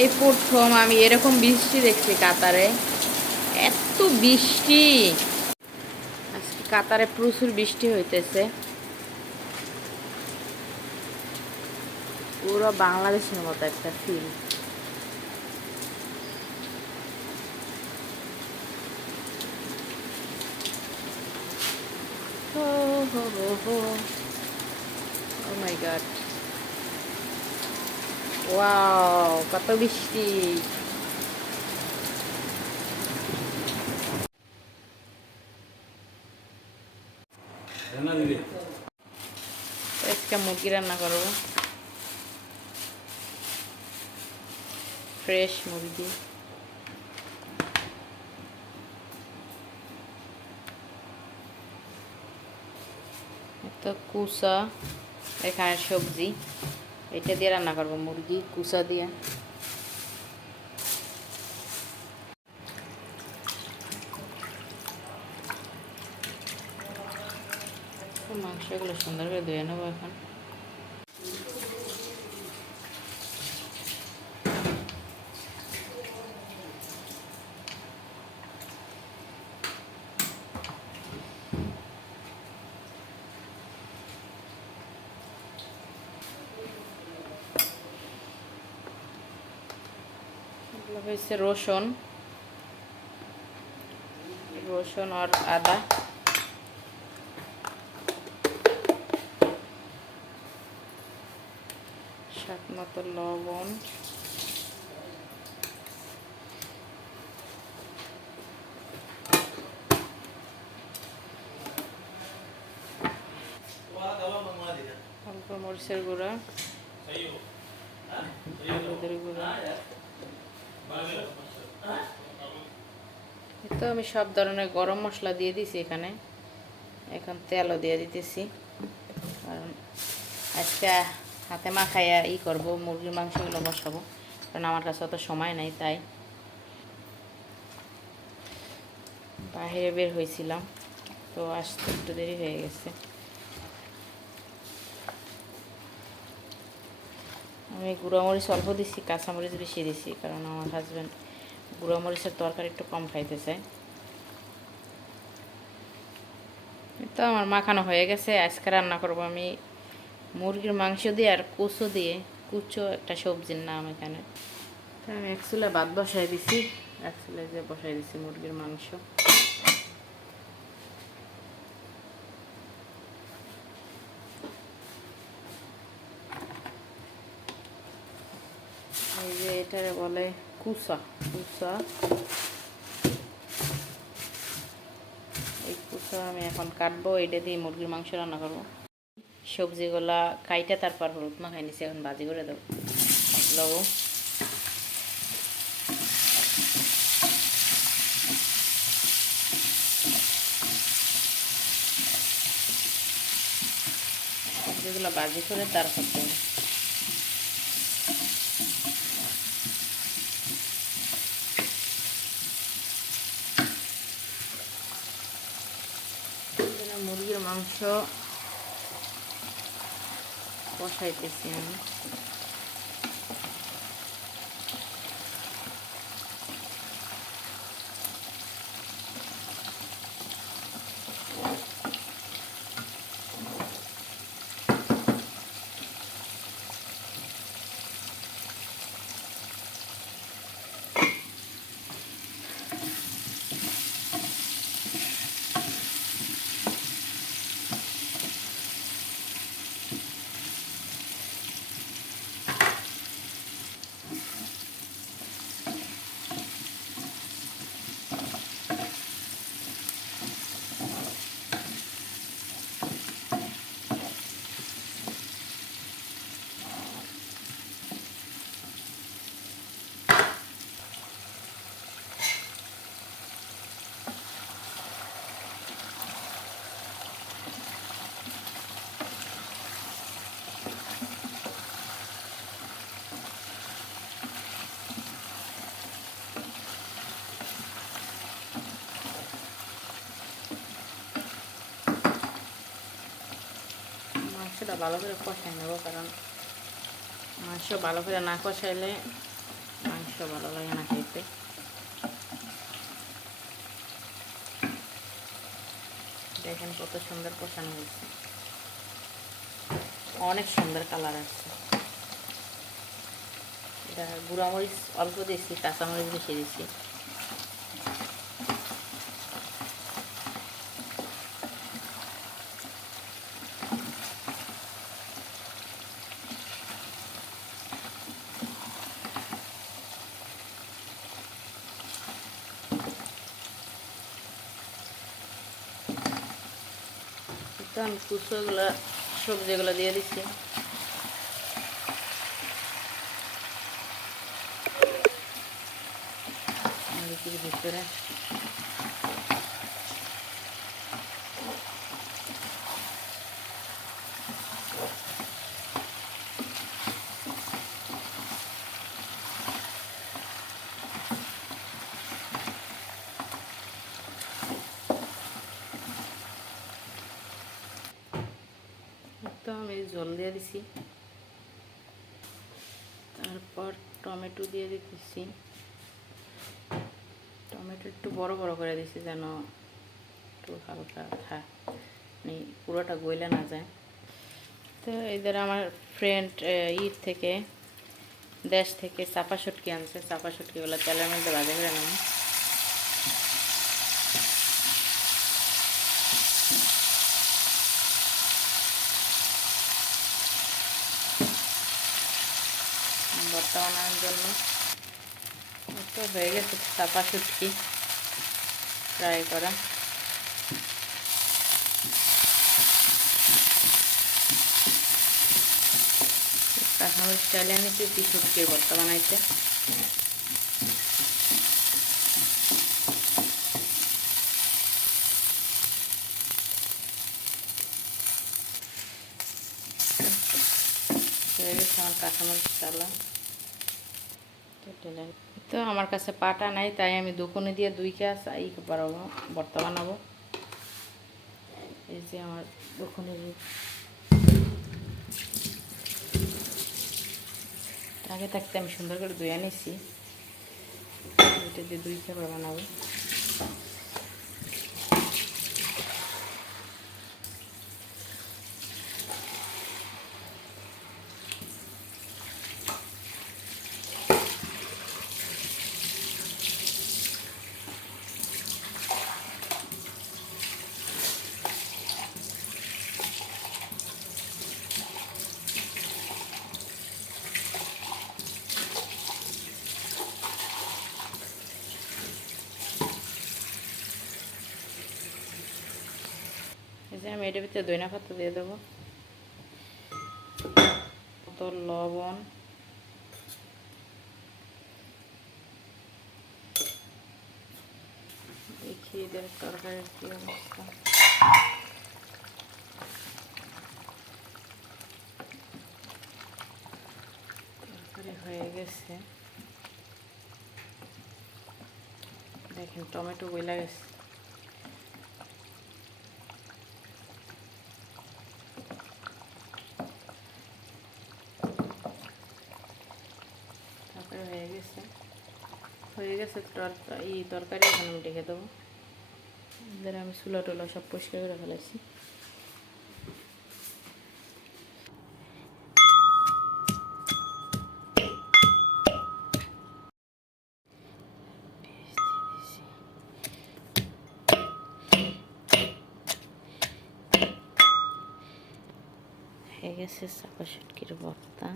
এই প্রথম আমি এরকম বৃষ্টি দেখছি কাতারে। এত বৃষ্টি আজকে কাতারে, প্রচুর বৃষ্টি হইতেছে। পুরো বাংলাদেশের মতো একটা ফিল। হো হো হো হো, ও মাই গড, ওয়াও কত বৃষ্টি। আজকে মুরগি রান্না করবো, ফ্রেশ মুরগি। তো কুসা, এখানে সবজি, এটা দিয়ে রান্না করবো মুরগি কুসা দিয়ে। মাংসগুলো সুন্দর করে ধুয়ে নেবো এখন। এগুলো হয়েছে রসুন, রসুন আর আদা, স্বাদ মতো লবণ, অল্প মরিচের গুঁড়া, হলুদের গুঁড়া। তো আমি সব ধরনের গরম মশলা দিয়ে দিছি এখানে। এখন তেলও দিয়ে দিতেছি, কারণ আজকে হাতে মাখাইয়া করবো, মুরগির মাংসগুলো বসাবো, কারণ আমার কাছে অত সময় নাই। তাই বাইরে বের হয়েছিলাম, তো আসতে একটু দেরি হয়ে গেছে। আমি গুঁড়ামরিচ অল্প দিছি, কাঁচামরিচ বেশি দিছি, কারণ আমার হাজব্যান্ড গুঁড়ামরিচের তরকারি একটু কম খাইতে চায়। তো আমার মাখানো হয়ে গেছে। আজকে রান্না করবো আমি মুরগির মাংস দিয়ে আর কুচো দিয়ে। কুচো একটা সবজির নাম এখানে। তো আমি এক চুলে ভাত বসাই দিছি, এক চুলে যে বসাই দিছি মুরগির মাংস। এই যে এটারে বলে কুচা, কুচা। এই কুচা আমি এখন কাটবো, এটা দিয়ে মুরগির মাংস রান্না করবো। সবজিগুলা কাইটা তারপর হলুদ মাখাই নিছি, এখন ভাজি করে দেবো। লবণ, যেগুলো ভাজি করে তারপর দেবো। মুরগির মাংস কষাইতেছি আমি। মাংসটা ভালো করে কষাই নেব, কারণ মাংস ভালো করে না কষাইলে মাংস ভালো লাগে না খেতে। দেখেন কত সুন্দর কষানো হয়েছে, অনেক সুন্দর কালার আসছে। এটা গুঁড়ামরিচ অল্প দিয়েছি, কাঁচামরিচ বেশি দিয়েছি। তো আমি কুচোগুলো সবজিগুলো দিয়ে দিচ্ছি। লুচির ভিতরে তো আমি জল দিয়ে দিছি। তারপর টমেটো দিয়ে দিতেছি। টমেটো একটু বড় বড় করে দিছি যেন একটু হালকা মানে পুরোটা গইলে না যায়। তো এদের আমার ফ্রেন্ড থেকে দেশ থেকে চাপা শুটকি আনছে। চাপা শুটকিগুলো তেলের মধ্যে ভাজা করে নেব। ভর্তা বানানোর জন্য তো হয়ে গেছে চাপা শুটকি ফ্রাই করা। কাঁচামরিচ স্টাইলে নিতে শুটকির ভর্তা বানাইতে। হয়ে গেছে আমার কাঁচামরিচ ডালা। তো আমার কাছে পাটা নাই, তাই আমি দোকানে দিয়ে 2 কাজ বানাবো, ভর্তা বানাবো। এই যে আমার দোকানের আগে থাকতে আমি সুন্দর করে ধুয়ে নিয়েছি। এটা দিয়ে 2 খাবার বানাবো। এই যে আমি এটার ভিতরে ধনিয়া পাতা দিয়ে দেবো, লবণ, দেখি এদের তরকারির কি অবস্থা। তরকারি হয়ে গেছে, দেখেন টমেটো গইলা গেছে। তরকারি হয়ে গেছে তরকারি এখন আমি ডেকে দেবো। এদের আমি চুলা টুলা সব পরিষ্কার করে ফেলেছি। হয়ে গেছে চাপা শুটকির ভর্তা।